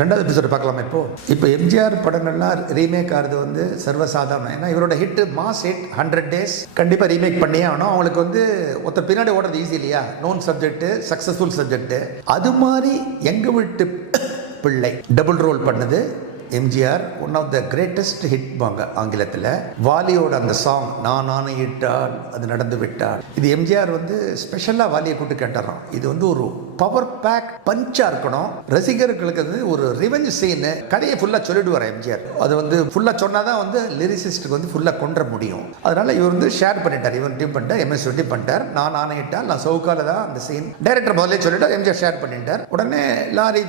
ரெண்டாவது எபிசோடு பார்க்கலாமா இப்போ? இப்போ எம்ஜிஆர் படங்கள்லாம் ரீமேக் ஆகிறது வந்து சர்வசாதாரணம். ஏன்னா இவரோட hit mass hit hundred days கண்டிப்பாக ரீமேக் பண்ணியே ஆகணும். அவங்களுக்கு வந்து ஒருத்தர் பின்னாடி ஓடுறது ஈஸி இல்லையா? நோன் சப்ஜெக்ட் சக்ஸஸ்ஃபுல் சப்ஜெக்ட் அது மாதிரி எங்க வீட்டு பிள்ளை டபுள் ரோல் பண்ணது MGR one of the greatest hit வாங்க ஆங்கிலத்தில். வாலியோட அந்த சாங் நான் ஆணையிட்டால் அது நடந்து விட்டால் இது எம்ஜிஆர் வந்து ஸ்பெஷலாக வாலியை கூட்டு கேட்டுறான். இது வந்து ஒரு பவர் பேக் பஞ்சாக இருக்கணும். ரசிகர்களுக்கு வந்து ஒரு ரிவெஞ்ச் சீனு கதையை ஃபுல்லாக சொல்லிடுவார் எம்ஜிஆர். அது வந்து ஃபுல்லாக சொன்னால் தான் வந்து லிரிசிஸ்ட்டுக்கு வந்து ஃபுல்லாக கொண்டு முடியும். அதனால் இவர் வந்து ஷேர் பண்ணிட்டார். இவன் டீம் பண்ணிட்டார் எம்எஸ் டீம் பண்ணிட்டார். நான் ஆணையிட்டால் நான் சவுக்கால தான் அந்த சீன் டைரக்டர் முதல்ல சொல்லிட்டார் எம்ஜிஆர் ஷேர் பண்ணிட்டார். உடனே லாரி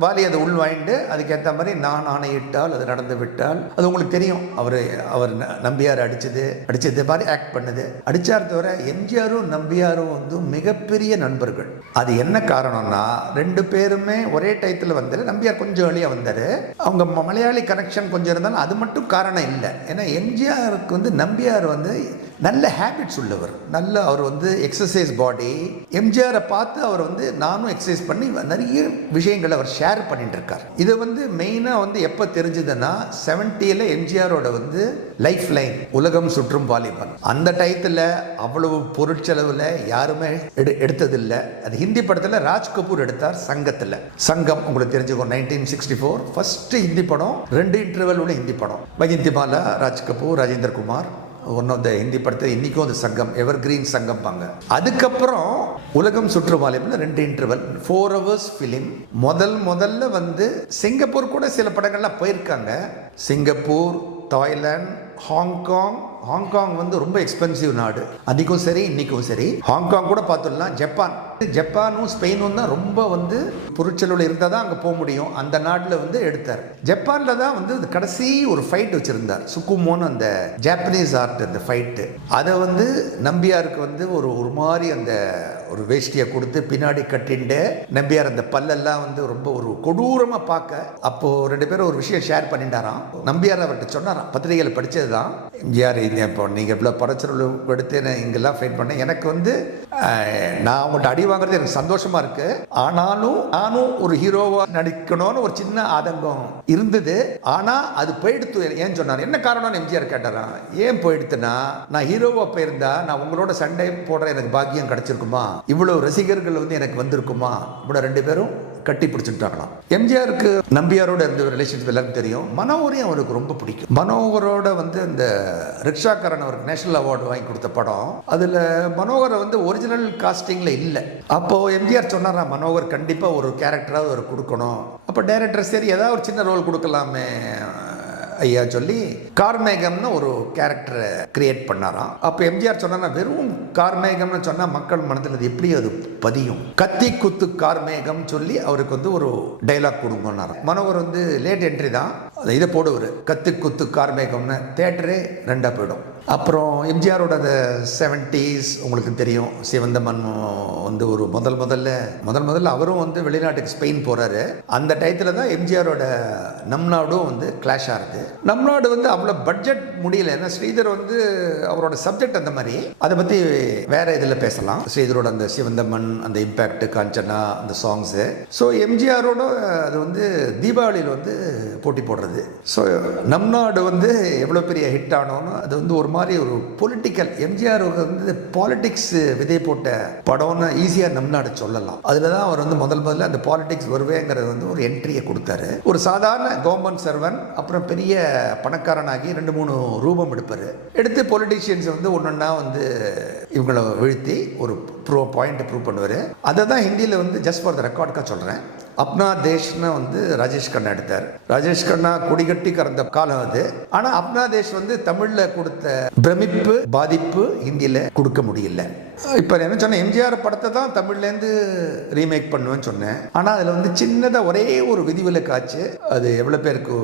வாலி அதை உள் வாங்கிட்டு அதுக்கேற்ற மாதிரி நான் ஆணையிட்டால் அது நடந்து விட்டால் அது உங்களுக்கு தெரியும். அவர் அவர் ந- நம்பியார் அடிச்சது அடிச்சது மாதிரி ஆக்ட் பண்ணுது. அடிச்சார் தவிர எம்ஜிஆரும் நம்பியாரும் வந்து மிகப்பெரிய நண்பர்கள். அது என்ன காரணம்னா ரெண்டு பேருமே ஒரே டயத்தில் வந்தார். நம்பியார் கொஞ்சம் வழியாக வந்தார். அவங்க ம- மலையாளி கனெக்ஷன் கொஞ்சம் இருந்தாலும் அது மட்டும் காரணம் இல்லை. ஏன்னா எம்ஜிஆருக்கு வந்து நம்பியார் வந்து நல்ல ஹேபிட்ஸ் உள்ளவர். நல்ல அவர் வந்து எக்ஸசைஸ் பாடி எம்ஜிஆரை பார்த்து அவர் வந்து நானும் எக்ஸசைஸ் பண்ணி நிறைய விஷயங்களை அவர் ஷேர் பண்ணிட்டு இருக்கார். இது வந்து மெயினாக வந்து எப்போ தெரிஞ்சதுன்னா செவன்ட்டியில் எம்ஜிஆரோட வந்து லைஃப் லைன் உலகம் சுற்றும் வாலிபன். அந்த டயத்தில் அவ்வளவு பொருட்செலவில் யாருமே எடு எடுத்ததில்லை. அது ஹிந்தி படத்தில் ராஜ் கபூர் எடுத்தார் சங்கத்தில். சங்கம் உங்களுக்கு தெரிஞ்சுக்கோ nineteen sixty four first Hindi படம் ரெண்டு இன்டர்வல் உள்ள ஹிந்தி படம். பகிந்திமாலா Raj Kapoor Rajendra Kumar one of the Hindi படத்தில் இன்றைக்கும் அது சங்கம் எவர் கிரீன் சங்கம் பாங்க. அதுக்கப்புறம் உலகம் சுற்றுவாலியம்ல ரெண்டு இன்டர்வல் ஃபோர் ஹவர்ஸ் ஃபிலிம் முதல் முதல்ல வந்து சிங்கப்பூர் கூட சில படங்கள்லாம் போயிருக்காங்க. Singapore Thailand Hong Kong. ஹாங்காங் வந்து ரொம்ப எக்ஸ்பென்சிவ் நாடு. அன்றைக்கும் சரி இன்றைக்கும் சரி. ஹாங்காங் கூட பார்த்துடலாம். ஜப்பான். ஜப்பானும் ஸ்பெயினும் தான் ரொம்ப வந்து பொருட்செலவில் இருந்தால் தான் அங்கே போக முடியும். அந்த நாட்டில் வந்து எடுத்தார். ஜப்பானில் தான் வந்து கடைசி ஒரு ஃபைட் வச்சுருந்தார். சுக்குமோன்னு அந்த ஜாப்பனீஸ் ஆர்ட் அந்த ஃபைட்டு அதை வந்து நம்பியாருக்கு வந்து ஒரு ஒரு மாதிரி அந்த ஒரு வேஷ்டியை கொடுத்து பின்னாடி கட்டிண்டு நம்பியார் அந்த பல்லெல்லாம் வந்து ரொம்ப ஒரு கொடூரமாக பார்க்க அப்போது ரெண்டு பேரும் ஒரு விஷயம் ஷேர் பண்ணிட்டாராம் நம்பியார் அவர்கிட்ட சொன்னாராம். பத்திரிகையில் படித்தது தான். எம்ஜிஆர் இந்தியா இப்போ நீங்கள் இவ்வளோ பறச்சொல் எடுத்து நான் இங்கெல்லாம் ஃபைட் பண்ணேன் எனக்கு வந்து நான் அவங்கள்ட்ட அடி வாங்குறது எனக்கு சந்தோஷமாக இருக்குது ஆனாலும் நானும் ஒரு ஹீரோவாக நடிக்கணும்னு ஒரு சின்ன ஆதங்கம் இருந்தது. ஆனால் அது போயிடுத்து. ஏன் சொன்னார்? என்ன காரணம்னு எம்ஜிஆர் கேட்டாராம். ஏன் போயிடுத்துன்னா நான் ஹீரோவாக போயிருந்தா நான் உங்களோட சண்டை போடுற எனக்கு பாக்கியம் கிடைச்சிருக்குமா? இவ்வளோ ரசிகர்கள் வந்து எனக்கு வந்திருக்குமா? இவ்வளோ ரெண்டு பேரும் கட்டி பிடிச்சிட்டாங்களாம் எம்ஜிஆருக்கு நம்பியாரோட இருந்த ரிலேஷன்ஷிப் எல்லாருக்கும் தெரியும். மனோகரையும் அவருக்கு ரொம்ப பிடிக்கும். மனோகரோட வந்து அந்த ரிக்ஷாக்காரன் அவருக்கு நேஷனல் அவார்டு வாங்கி கொடுத்த படம். அதில் மனோகரை வந்து ஒரிஜினல் காஸ்டிங்கில் இல்லை. அப்போது எம்ஜிஆர் சொன்னாரா மனோகர் கண்டிப்பாக ஒரு கேரக்டராவது அவர் கொடுக்கணும். அப்போ டேரக்டர் சரி ஏதாவது ஒரு சின்ன ரோல் கொடுக்கலாமே. ஐயா சொல்லி கார்மேகம்னு ஒரு கேரக்டரை கிரியேட் பண்ணாராம். அப்போ எம்ஜிஆர் சொன்னா வெறும் கார்மேகம்னு சொன்னால் மக்கள் மனதில் அது எப்படி அது பதியும்? கத்தி குத்து கார்மேகம் சொல்லி அவருக்கு வந்து ஒரு டைலாக் கொடுங்கன்னாராம். மனோகர் வந்து லேட் என்ட்ரி தான். அதை இதை போடுவார். கத்து குத்து கார்மேகம்னு தேட்டரே ரெண்டாக போயிடும். அப்புறம் எம்ஜிஆரோட அந்த செவன்ட்டீஸ் உங்களுக்கு தெரியும். சிவந்த மண் வந்து ஒரு முதல் முதல்ல முதல் முதல்ல அவரும் வந்து வெளிநாட்டுக்கு ஸ்பெயின் போகிறாரு அந்த டயத்தில் தான் எம்ஜிஆரோட நம் நாடும் வந்து கிளாஷ் ஆகுது. நம் நாடு வந்து அவ்வளோ பட்ஜெட் முடியல. ஏன்னா ஸ்ரீதர் வந்து அவரோட சப்ஜெக்ட் அந்த மாதிரி. அதை பற்றி வேற இதில் பேசலாம். ஸ்ரீதரோட அந்த சிவந்தமன் அந்த இம்பேக்ட் காஞ்சனா அந்த சாங்ஸு ஸோ எம்ஜிஆரோட அது வந்து தீபாவளியில் வந்து போட்டி போடுறது. ஸோ நம் நாடு வந்து எவ்வளோ பெரிய ஹிட் ஆனோன்னு அது வந்து ஒரு மாதிரி ஒரு பொலிட்டிக்கல் எம்ஜிஆர் வந்து பாலிடிக்ஸ் விதை போட்ட படம்னு ஈஸியாக நம் நாடு சொல்லலாம். அதில் தான் அவர் வந்து முதல் முதல்ல அந்த பாலிடிக்ஸ் வருவேங்கிறது வந்து ஒரு என்ட்ரியை கொடுத்தாரு. ஒரு சாதாரண கவர்மெண்ட் சர்வன் அப்புறம் பெரிய பணக்காரனாகி ரெண்டு மூணு ரூபம் எடுப்பார். எடுத்து பொலிட்டிஷியன்ஸ் வந்து ஒன்றொன்னா வந்து இவங்களை வீழ்த்தி ஒரு ப்ரூ பாயிண்ட்டை ப்ரூவ் பண்ணுவார். அதை தான் ஹிந்தியில் வந்து ஜஸ்ட் ஃபார் த ரெக்கார்டுக்காக சொல்கிறேன் அப்னா தேஷ்னு வந்து ராஜேஷ் கண்ணா எடுத்தார். ராஜேஷ் கண்ணா குடிகட்டி கறந்த காலம் அது. ஆனால் அப்னா தேஷ் வந்து தமிழில் கொடுத்த பிரமிப்பு பாதிப்பு ஹிந்தியில் கொடுக்க முடியல. இப்போ என்ன சொன்னேன் எம்ஜிஆர் படத்தை தான் தமிழ்லேருந்து ரீமேக் பண்ணுவேன்னு சொன்னேன். ஆனால் அதில் வந்து சின்னதாக ஒரே ஒரு விதிவிலக்காச்சு அது எவ்வளோ பேருக்கு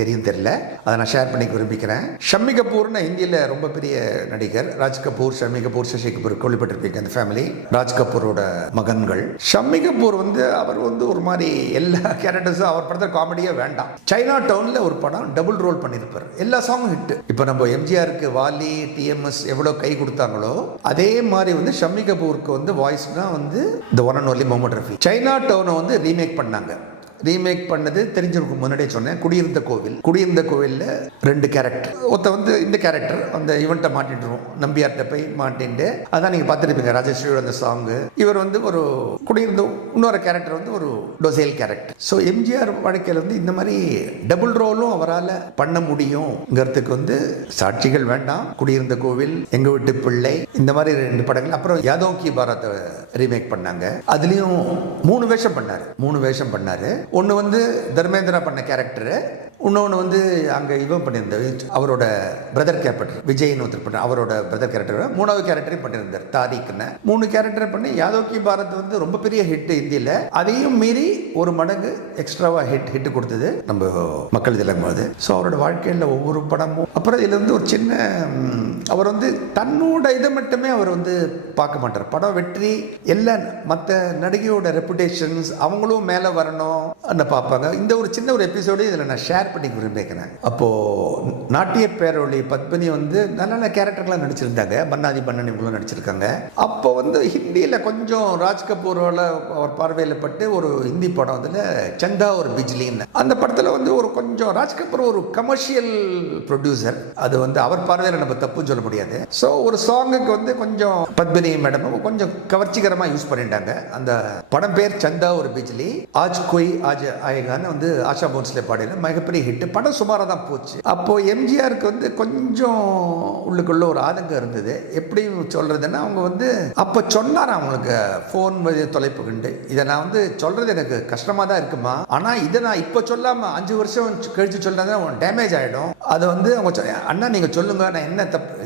தெரியும் தெரில அதை நான் ஷேர் பண்ணி விரும்பிக்கிறேன். ஷம்மி கபூர்னு ஹிந்தியில் ரொம்ப பெரிய நடிகர். ராஜ் கபூர் ஷம்மி கபூர் சசி கபூர் கேள்விப்பட்டிருப்பீங்க அந்த ஃபேமிலி ராஜ் கபூரோட மகன்கள். ஷம்மி கபூர் வந்து அவர் வந்து ஒரு மாதிரி எல்லா கேரக்டர்ஸும் அவர் படத்தில் காமெடியே வேண்டாம். சைனா டவுனில் ஒரு படம் டபுள் ரோல் பண்ணியிருப்பார். எல்லா சாங்கும் ஹிட் இப்போ நம்ம எம்ஜிஆருக்கு வாலி டிஎம்எஸ் எவ்வளோ கை கொடுத்தாங்களோ அதே மாதிரி வந்து ஷம்மி கபூருக்கு வந்து தான் வந்து இந்த one and only Mohammed Rafi China டவுனை வந்து ரீமேக் பண்ணாங்க. ரீமேக் பண்ணது தெரிஞ்சிருக்கும். முன்னாடியே சொன்னேன். குடியிருந்த கோவில். குடியிருந்த கோவிலில் ரெண்டு கேரக்டர் ஒருத்த வந்து இந்த கேரக்டர் அந்த இவன்ட்ட மாட்டிட்டுருவோம் நம்பியார்கிட்ட போய் மாட்டின்ட்டு அதான் நீங்கள் பார்த்துருப்பீங்க ராஜஸ்ரீயோட அந்த சாங்கு இவர் வந்து ஒரு குடியிருந்த இன்னொரு கேரக்டர் வந்து ஒரு டொசேல் கேரக்டர் ஸோ எம்ஜிஆர் வாழ்க்கையில் வந்து இந்த மாதிரி டபுள் ரோலும் அவரால் பண்ண முடியுங்கிறதுக்கு வந்து சாட்சிகள் வேண்டாம். குடியிருந்த கோவில் எங்கள் வீட்டு பிள்ளை இந்த மாதிரி ரெண்டு படங்கள். அப்புறம் யாதோ கி பாரத்தை ரீமேக் பண்ணாங்க. அதுலேயும் மூணு வேஷம் பண்ணார். மூணு வேஷம் பண்ணார். ஒன்று வந்து தர்மேந்திரா பண்ண கேரக்டரு இன்னொன்று வந்து அங்கே இவன் பண்ணியிருந்தார் அவரோட பிரதர் கேரக்டர் விஜய்னு ஒருத்தர் பண்ண அவரோட பிரதர் கேரக்டர் மூணாவது கேரக்டரையும் பண்ணியிருந்தார் தாரிக்னு மூணு கேரக்டர் பண்ணி யாதோக்கி பாரத் வந்து ரொம்ப பெரிய ஹிட் இந்தியில். அதையும் மீறி ஒரு மடங்கு எக்ஸ்ட்ராவாக ஹிட் ஹிட் கொடுத்தது நம்ம மக்கள் திலகம் போது ஸோ அவரோட வாழ்க்கையில் ஒவ்வொரு படமும் அப்புறம் இதுலேருந்து ஒரு சின்ன அவர் வந்து தன்னோட இதை மட்டுமே அவர் வந்து பார்க்க மாட்டார். படம் வெற்றி எல்லாம் மற்ற நடிகையோட ரெப்புடேஷன்ஸ் அவங்களும் மேலே வரணும் பார்ப்பாங்க. இந்த ஒரு சின்ன ஒரு எபிசோடு இதில் நான் ஷேர் பண்ணி விரும்பிக்கிறேன் அப்போது நாட்டிய பேரொழி பத்மினி வந்து நல்ல நல்ல கேரக்டர்லாம் நடிச்சிருந்தாங்க. பன்னாதி பன்னன் இவங்களும் நடிச்சிருக்காங்க. அப்போ வந்து ஹிந்தியில் கொஞ்சம் ராஜ் கபூரோட அவர் பார்வையில் பட்டு ஒரு ஹிந்தி படம் அதில் சந்தா ஒரு பிஜ்லின்னு. அந்த படத்தில் வந்து ஒரு கொஞ்சம் ராஜ் கபூர் ஒரு கமர்ஷியல் ப்ரொடியூசர் அது வந்து அவர் பார்வையில் நம்ம தப்புன்னு சொல்ல முடியாது. ஸோ ஒரு சாங்குக்கு வந்து கொஞ்சம் பத்மினி மேடம் கொஞ்சம் கவர்ச்சிகரமாக யூஸ் பண்ணிட்டாங்க. அந்த படம் பேர் சந்தா ஒரு பிஜ்லி. ஆஜ் கொய் ஆஜ் ஆயகான்னு வந்து ஆஷா போன்ஸ்ல பாடின மிகப்பெரிய ஹிட் படம் சுமாராக தான் போச்சு. அப்போ எம்ஜிஆருக்கு வந்து கொஞ்சம் உள்ளுக்குள்ள ஒரு ஆதங்கம் இருந்தது. எப்படி சொல்றதுன்னா அவங்க வந்து அப்போ சொன்னார் அவங்களுக்கு ஃபோன் தொலைப்பு கண்டு இதை நான் வந்து சொல்றது எனக்கு கஷ்டமாக தான் இருக்குமா? ஆனால் இதை நான் இப்போ சொல்லாம அஞ்சு வருஷம் கழிச்சு சொன்னா டேமேஜ் ஆகிடும் அதை வந்து அவங்க அண்ணா நீங்கள் சொல்லுங்க. நான் என்ன தப்பு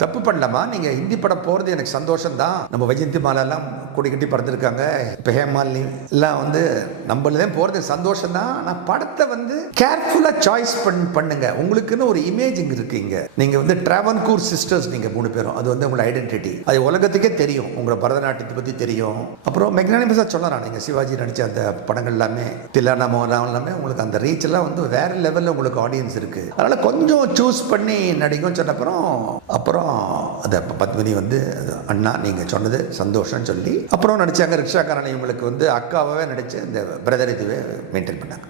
தப்பு பண்ணலாமா நீங்கள் ஹிந்தி படம் போகிறது எனக்கு சந்தோஷம் தான் நம்ம வைஜந்தி மாலாலாம் கொடி கட்டி பறந்துருக்காங்க. இப்போ ஹேமாலினி எல்லாம் வந்து நம்மளதே போகிறது சந்தோஷம் தான் ஆனால் படத்தை வந்து கேர்ஃபுல்லாக சாய்ஸ் பண் பண்ணுங்க. உங்களுக்குன்னு ஒரு இமேஜிங் இருக்கு இங்கே. நீங்கள் வந்து ட்ராவன்கூர் சிஸ்டர்ஸ் நீங்கள் மூணு பேரும். அது வந்து உங்களோட ஐடென்டிட்டி அது உலகத்துக்கே தெரியும். உங்களை பரதநாட்டியத்தை பற்றி தெரியும். அப்புறம் மெக்னானிமஸாக சொல்லலாம் நீங்கள் சிவாஜி நடித்த அந்த படங்கள் எல்லாமே தில்லானா மோகன்லாம் எல்லாமே உங்களுக்கு அந்த ரீச் எல்லாம் வந்து வேற லெவலில் உங்களுக்கு ஆடியன்ஸ் இருக்குது அதனால் கொஞ்சம் சூஸ் பண்ணி நடிக்கும் சொன்னப்புறம் அப்புறம் அதை பத்மினி வந்து அது அண்ணா நீங்கள் சொன்னது சந்தோஷம்னு சொல்லி அப்புறம் நடிச்சாங்க ரிக்ஷாக்காரன் இவங்களுக்கு வந்து அக்காவாகவே நடிச்சு இந்த பிரதர் இதுவே மெயின்டைன் பண்ணாங்க.